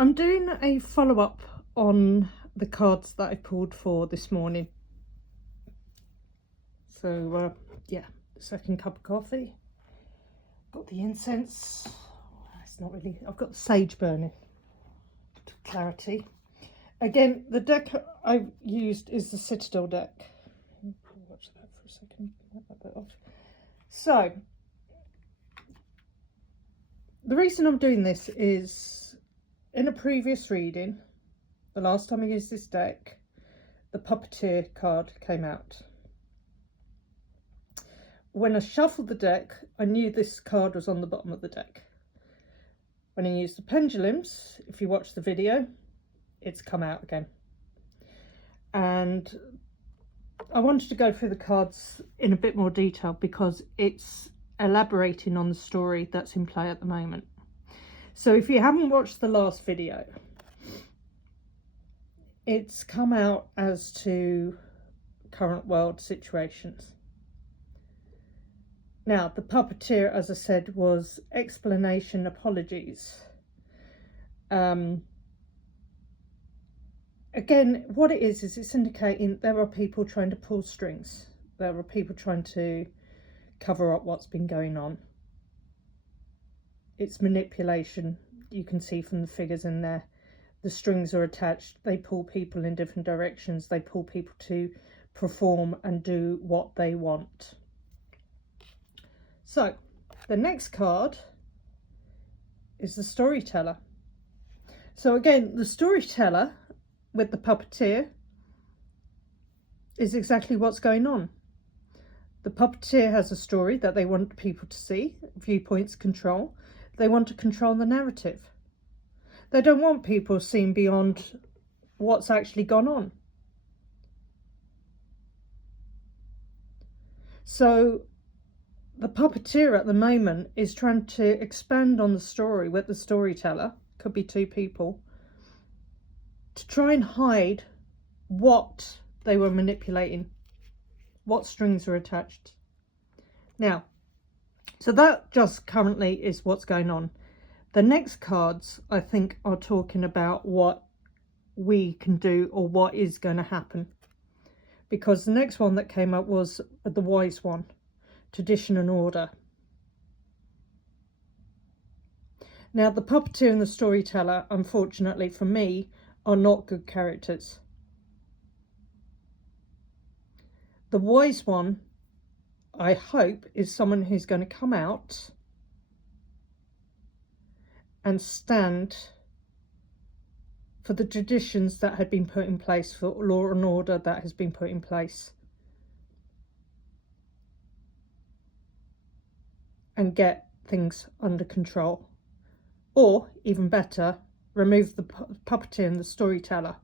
I'm doing a follow-up on the cards that I pulled for this morning. So yeah, second cup of coffee. Got the incense. It's not really, I've got the sage burning. Clarity. Again, the deck I've used is the Citadel deck. Watch that for a second. That off. So the reason I'm doing this is, in a previous reading, the last time I used this deck, the Puppeteer card came out. When I shuffled the deck, I knew this card was on the bottom of the deck. When I used the pendulums, if you watch the video, it's come out again. And I wanted to go through the cards in a bit more detail because it's elaborating on the story that's in play at the moment. So if you haven't watched the last video, it's come out as to current world situations. Now, the Puppeteer, as I said, was explanation apologies. Again, what it is it's indicating there are people trying to pull strings. There are people trying to cover up what's been going on. It's manipulation. You can see from the figures in there. The strings are attached. They pull people in different directions. They pull people to perform and do what they want. So, the next card is the Storyteller. So again, the Storyteller with the Puppeteer is exactly what's going on. The Puppeteer has a story that they want people to see, viewpoints, control. They want to control the narrative. They don't want people seeing beyond what's actually gone on. So the Puppeteer at the moment is trying to expand on the story with the Storyteller, could be two people, to try and hide what they were manipulating, what strings were attached. Now, so that just currently is what's going on. The next cards, I think, are talking about what we can do or what is going to happen. Because the next one that came up was the Wise One. Tradition and order. Now, the Puppeteer and the Storyteller, unfortunately for me, are not good characters. The Wise One, I hope, is someone who's going to come out and stand for the traditions that had been put in place, for law and order that has been put in place, and get things under control. Or, even better, remove the Puppeteer and the Storyteller.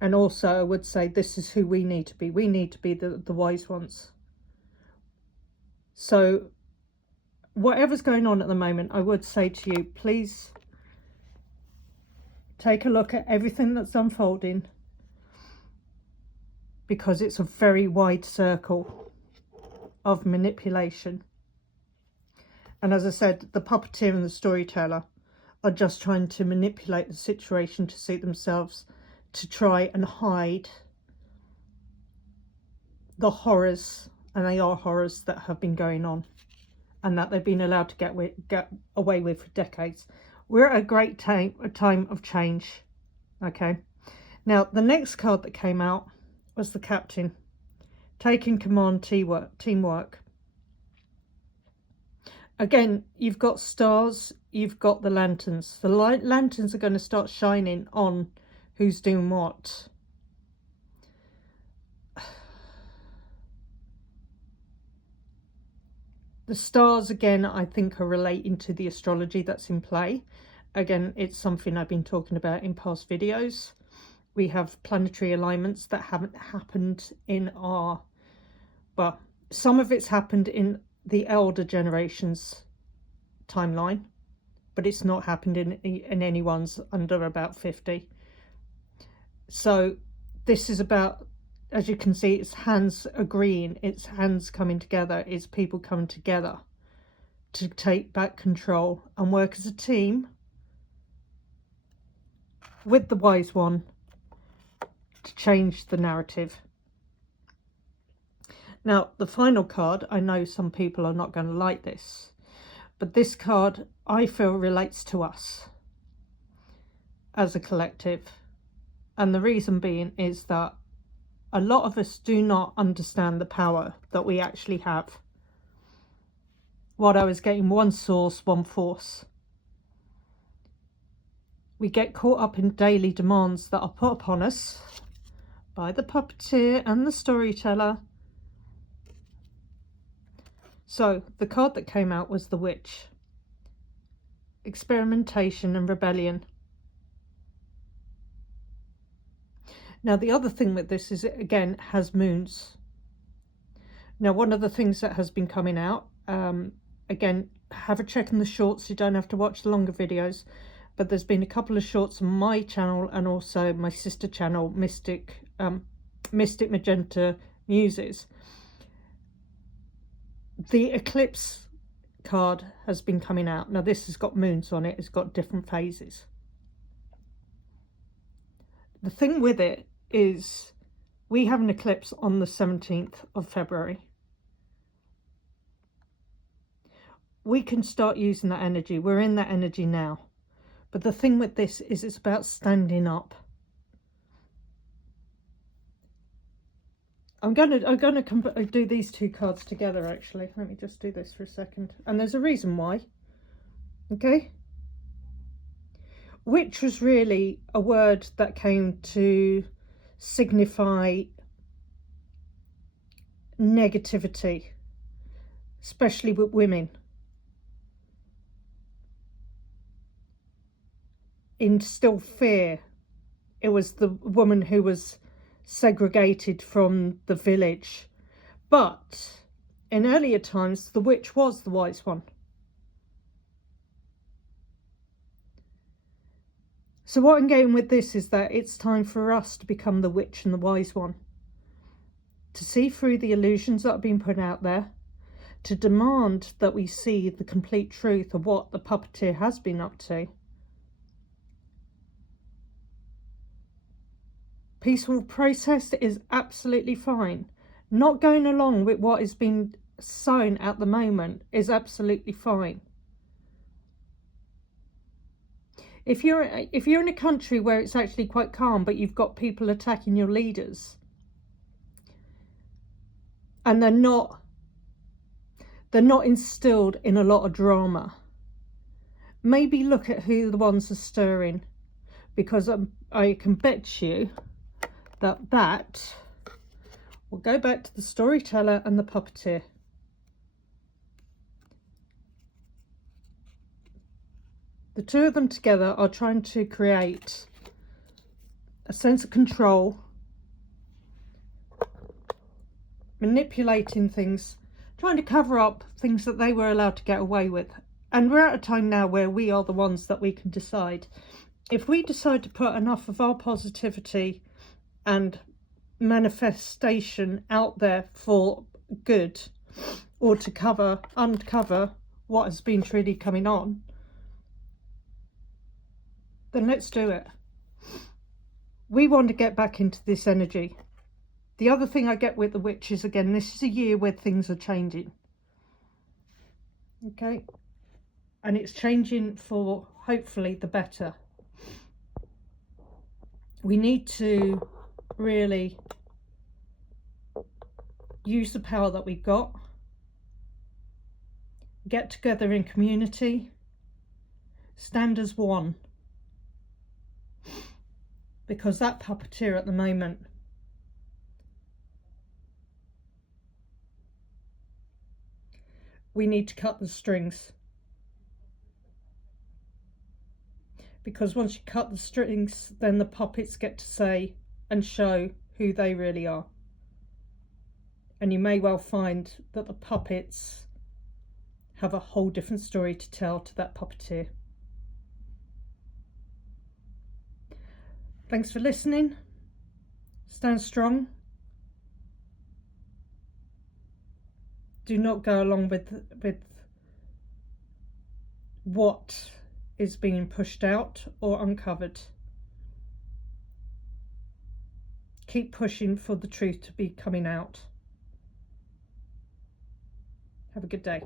And also, I would say this is who we need to be. We need to be the wise ones. So, whatever's going on at the moment, I would say to you, please take a look at everything that's unfolding, because it's a very wide circle of manipulation. And as I said, the Puppeteer and the Storyteller are just trying to manipulate the situation to suit themselves, to try and hide the horrors, and they are horrors, that have been going on and that they've been allowed to get away with for decades. We're at a great a time of change. Okay, now the next card that came out was the Captain. Taking command, teamwork. Again, you've got stars, you've got the lanterns. The lanterns are going to start shining on who's doing what. The stars, again, I think are relating to the astrology that's in play. Again, it's something I've been talking about in past videos. We have planetary alignments that haven't happened in our... Well, some of it's happened in the elder generations timeline, but it's not happened in anyone's under about 50. So this is about, as you can see, it's hands agreeing, it's hands coming together, it's people coming together to take back control and work as a team with the wise one to change the narrative. Now, the final card, I know some people are not going to like this, but this card I feel relates to us as a collective. And the reason being is that a lot of us do not understand the power that we actually have. What I was getting, one source, one force. We get caught up in daily demands that are put upon us by the puppeteer and the storyteller. So the card that came out was the Witch. Experimentation and rebellion. Now the other thing with this is it again has moons. Now one of the things that has been coming out, again, have a check in the shorts, you don't have to watch the longer videos, but there's been a couple of shorts on my channel and also my sister channel, Mystic Magenta Muses. The eclipse card has been coming out. Now this has got moons on it, it's got different phases. The thing with it is we have an eclipse on the 17th of February. We can start using that energy. We're in that energy now. But the thing with this is it's about standing up. I'm gonna do these two cards together actually. Let me just do this for a second. And there's a reason why. Okay? Witch was really a word that came to signify negativity, especially with women. Instill fear. It was the woman who was segregated from the village. But in earlier times, the witch was the wise one. So what I'm getting with this is that it's time for us to become the witch and the wise one. To see through the illusions that are being put out there. To demand that we see the complete truth of what the puppeteer has been up to. Peaceful protest is absolutely fine. Not going along with what is being sown at the moment is absolutely fine. If you're in a country where it's actually quite calm, but you've got people attacking your leaders, and they're not instilled in a lot of drama, maybe look at who the ones are stirring, because I can bet you that will go back to the storyteller and the puppeteer. The two of them together are trying to create a sense of control, manipulating things, trying to cover up things that they were allowed to get away with. And we're at a time now where we are the ones that we can decide. If we decide to put enough of our positivity and manifestation out there for good, or to uncover what has been truly coming on, then let's do it. We want to get back into this energy. The other thing I get with the witch is, again, this is a year where things are changing. Okay? And it's changing for, hopefully, the better. We need to really use the power that we've got, get together in community, stand as one, because that puppeteer at the moment, we need to cut the strings, because once you cut the strings, then the puppets get to say and show who they really are. And you may well find that the puppets have a whole different story to tell to that puppeteer. Thanks for listening. Stand strong. Do not go along with what is being pushed out or uncovered. keep pushing for the truth to be coming out. Have a good day.